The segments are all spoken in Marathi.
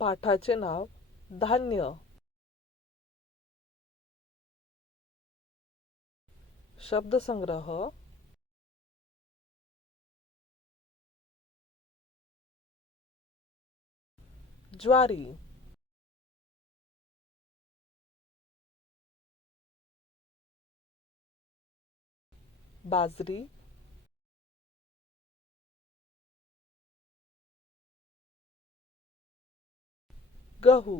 पाठाचे नाव धान्य. शब्दसंग्रह. ज्वारी, बाजरी, गहू,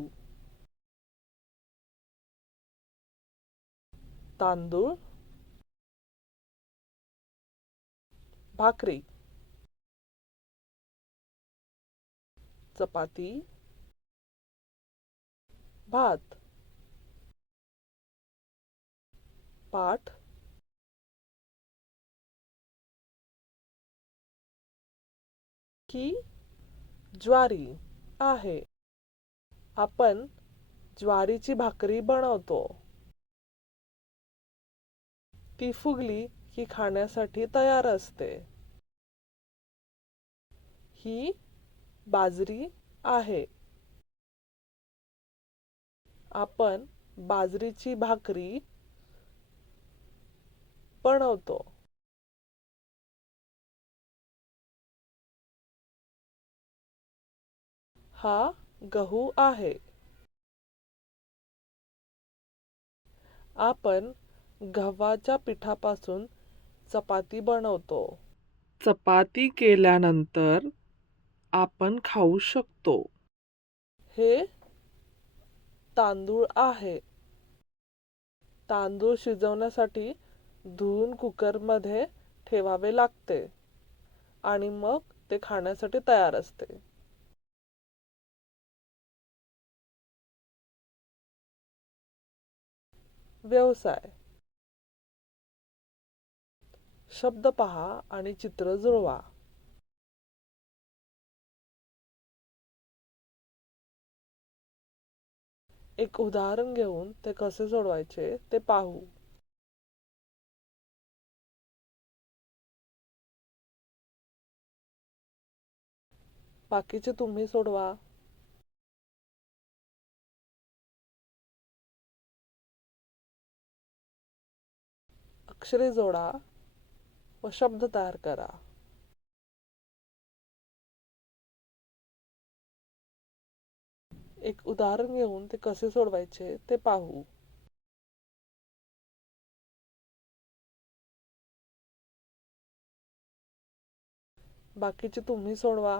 तांदूळ, भाकरी, चपाती, भात, पाठ, ही ज्वारी आहे. आपण ज्वारीची भाकरी बनवतो. ती फुगली की खाण्यासाठी तयार असते. ही बाजरी आहे. आपण बाजरीची भाकरी बनवतो. हा गहू आहे. आपण गव्हाच्या पिठापासून चपाती बनवतो. चपाती केल्यानंतर आपण खाऊ शकतो. हे तांदूळ आहे. तांदूळ शिजवण्यासाठी धुवून कुकरमध्ये ठेवावे लागते आणि मग ते खाण्यासाठी तयार असते. व्यवसाय. शब्द पहा आणि चित्र जुळवा. एक उदाहरण घेऊन ते कसे सोडवायचे ते पाहू. बाकीचे तुम्ही सोडवा. अक्षरे जोडा व शब्द तयार करा. एक उदाहरण घेऊन ते कसे सोडवायचे ते पाहू. बाकीचे तुम्ही सोडवा.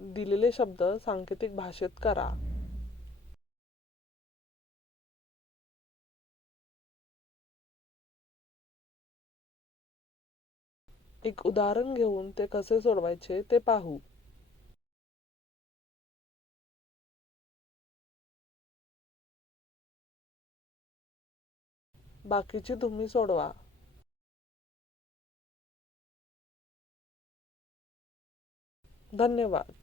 दिलेले शब्द सांकेतिक भाषेत करा. एक उदाहरण घेऊन ते कसे सोडवायचे ते पाहू. बाकीचे तुम्ही सोडवा. धन्यवाद.